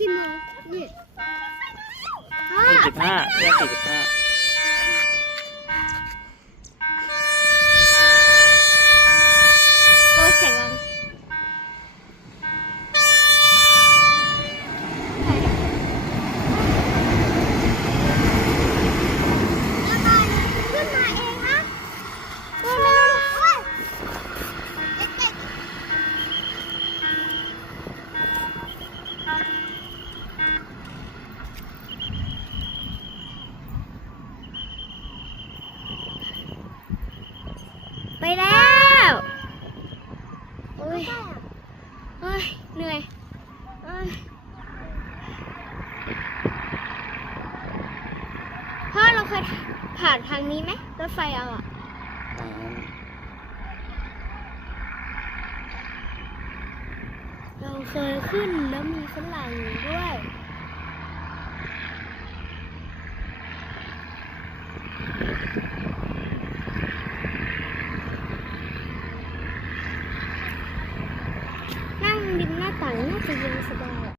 กี่โมงนี่ห้าสี่สิบห้าแยกสี่สิบห้า ไปแล้วโอ้ยโอ้ยเหนื่อยโอ้ยพ่อเราเคยผ่านทางนี้ไหมรถไฟเอาอะอ่าเราเคยขึ้นแล้วมีฝรั่งด้วย นั่งริมห